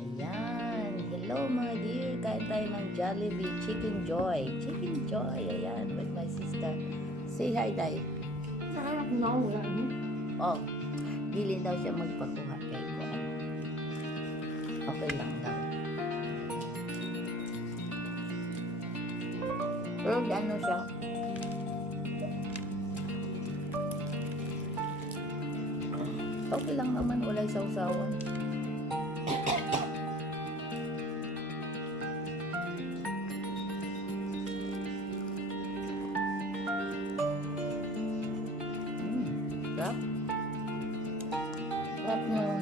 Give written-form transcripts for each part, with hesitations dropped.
Ayan. Hello mga dear. Kain tayo ng Jollibee Chicken Joy. Chicken Joy. Ayan. With my sister. Say hi, Day. Nahanap na ako, wala mo. Oh. Dili daw siya magpakuha kay ko. Okay lang daw. Pero ano siya? Okay lang naman. Wala sausawan. Sarap. Sarap ng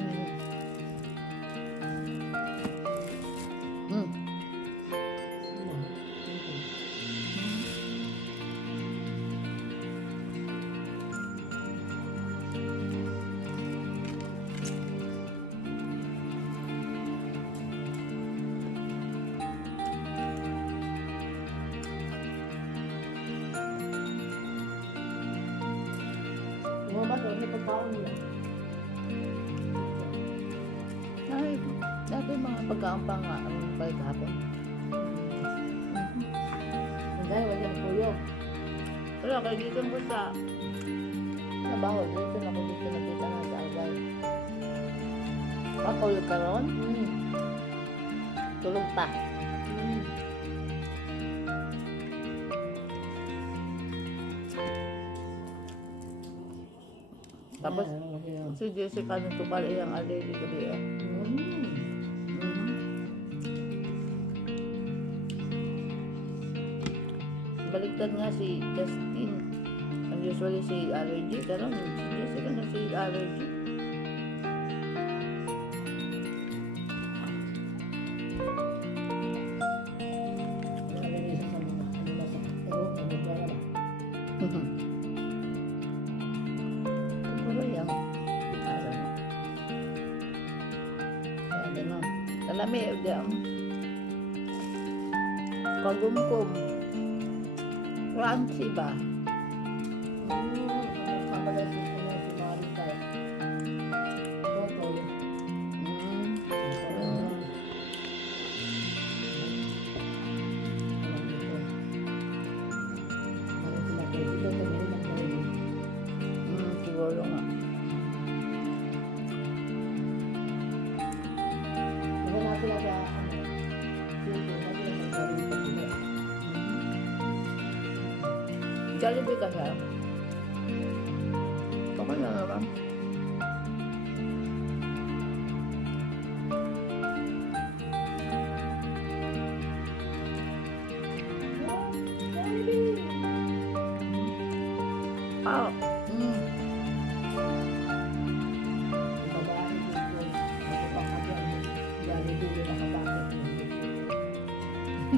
Mga ba ito? May pagkaon nila. ay, dati mga pagkaon pa nga ang balik hapon. Hanggang wala yung puyo. Wala, kaya dito ko sa trabaho. Dito na ko dito nakita na sa Albay. Ako yung karon, tulog pa. Tapos, si Jessica nito pala yung allergy ko diya. Baliktad nga si Justin. Ang usually si allergy. Karon si Jessica na si allergy. Siguro yung araw na. Kaya gano'n. Kalami, kagumkum. Crunchy ba? Siguro nga. Jollibee ka siya? Okay lang naman. Ah,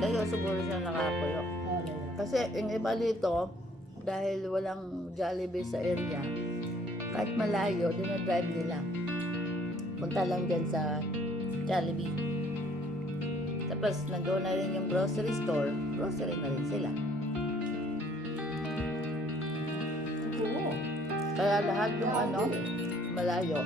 Dahil siguro siya nakapuyo. Kasi yung iba dito, dahil walang Jollibee sa area, kahit malayo, dinadrive nila. Punta lang dyan sa Jollibee. Tapos, nagawa na rin yung grocery store, grocery na rin sila. Kaya lahat yung malayo.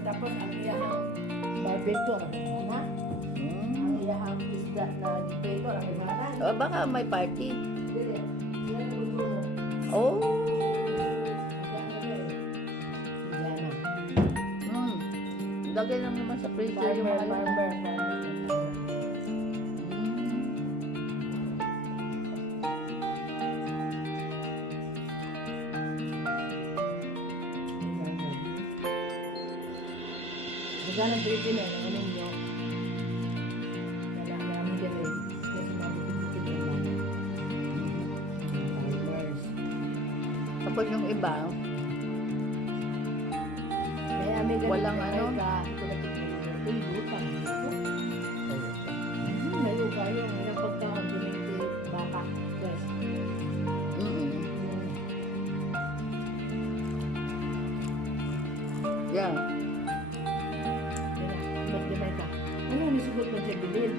Tapos ang iyahang barbecue, ang iyahang isda na dito, ang ihanan. O, baka may party. Dili, yan ang gusto mo. Oh! Lagay lang naman sa freezer yung mga Farmer. Magkano ang Pilipino, ano ninyo? Namin dyan eh. Kasi mabibigit na lang. Farmers. Tapos yung iba, May amiga walang may lupa yung ilang pagkaon binigti baka. Yes. Yeah. Magdamay ka. Ano yung nisugot mo siya bilin?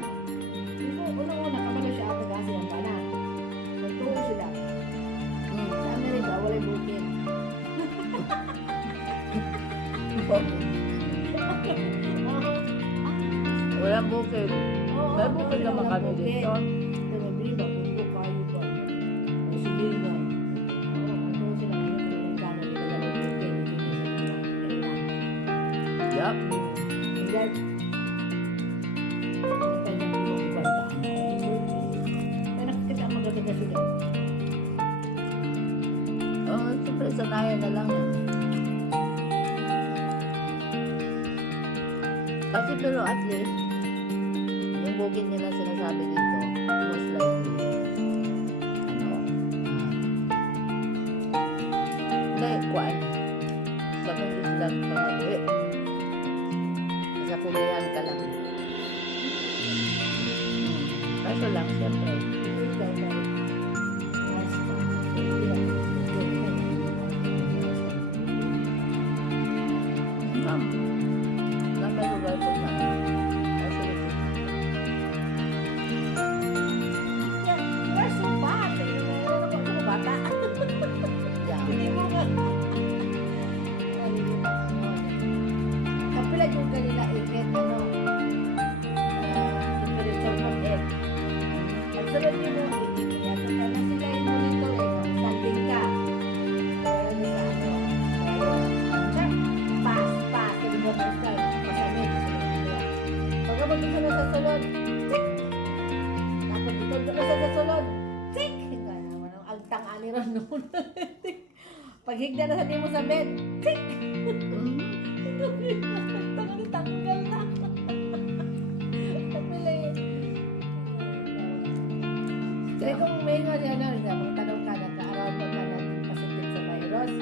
Unang-una kapag siya ako kasi ang bana. Nagtuon sila. Sa Amerika, walay bukid. Walang bukid. Oo, May bukid naman walang kami bukid. dito. Ito mabili ba? Bundok kayo ba? Masilingan. Oo, ano sila ngayon? Pinagkano nila lang ang bukid. Yup. And then, yung kanyang pinagbantaan. Kaya nakikita ang magaganda sila. Oo, siyempre sanayan na lang yan. Kasi pero at least, yung bukid nila sinasabi dito, most likely, hindi, kuwan. Sabi hindi sila pangabi. Sa kulihan ka lang. Kaso lang, siyempre, ma'am, nasa lugar po na. Kaso ito. Yeah. Kapilag yung kanila ikit, temperature mo egg. Pagsunod nyo mo, ikit niya. Kaya sila yung monitor standing ka. Kaya nyo sa check, pass, yung mga ka, pasamit. Pagka mag-isa na sa salon, tick! Tapos ito ka sa salon, tick! Kaya naman ang agtang aliran noon. Pag higda na sa di mo sa bed, tick! Tanggal na. Kapilay. Kaya kung may nga yan, magtanong ka, nagka-around ka natin positive sa virus,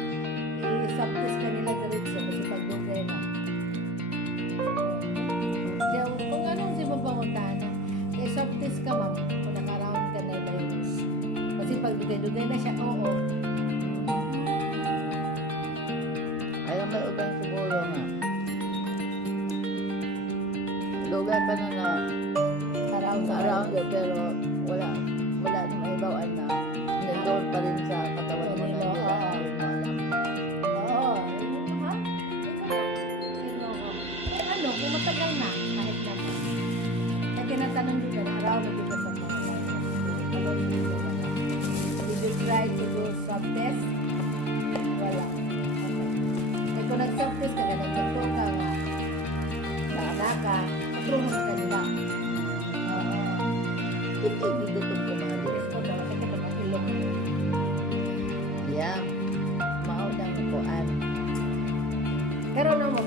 i-swab test ka nila diretso kasi pag-dugay na. Kaya kung anong si mabanguntahan na, i-swab test ka ma'am, kung naka-around ka na virus. Kasi pag dugay-dugay na siya, oo. Ayaw may utang siguro nga. Lugar pa na na around it, pero wala nang maibawaan na nandoon pa rin sa katawan mo na Kanino, hindi oo. mo alam. Oo. Ha? Ano, kung matagal na, kahit na. Kaya tinatanong dito na araw na dito sa mga Did you try to do swab test? Wala. Eh kung nag-swab test ka, nagtagto ka nga, baka ka, patro mo sa kanila. Oo. Hindi gutom kumali. Test ko daw, kasi ito ilong. Yeah. Maunang kuan. Pero no mo,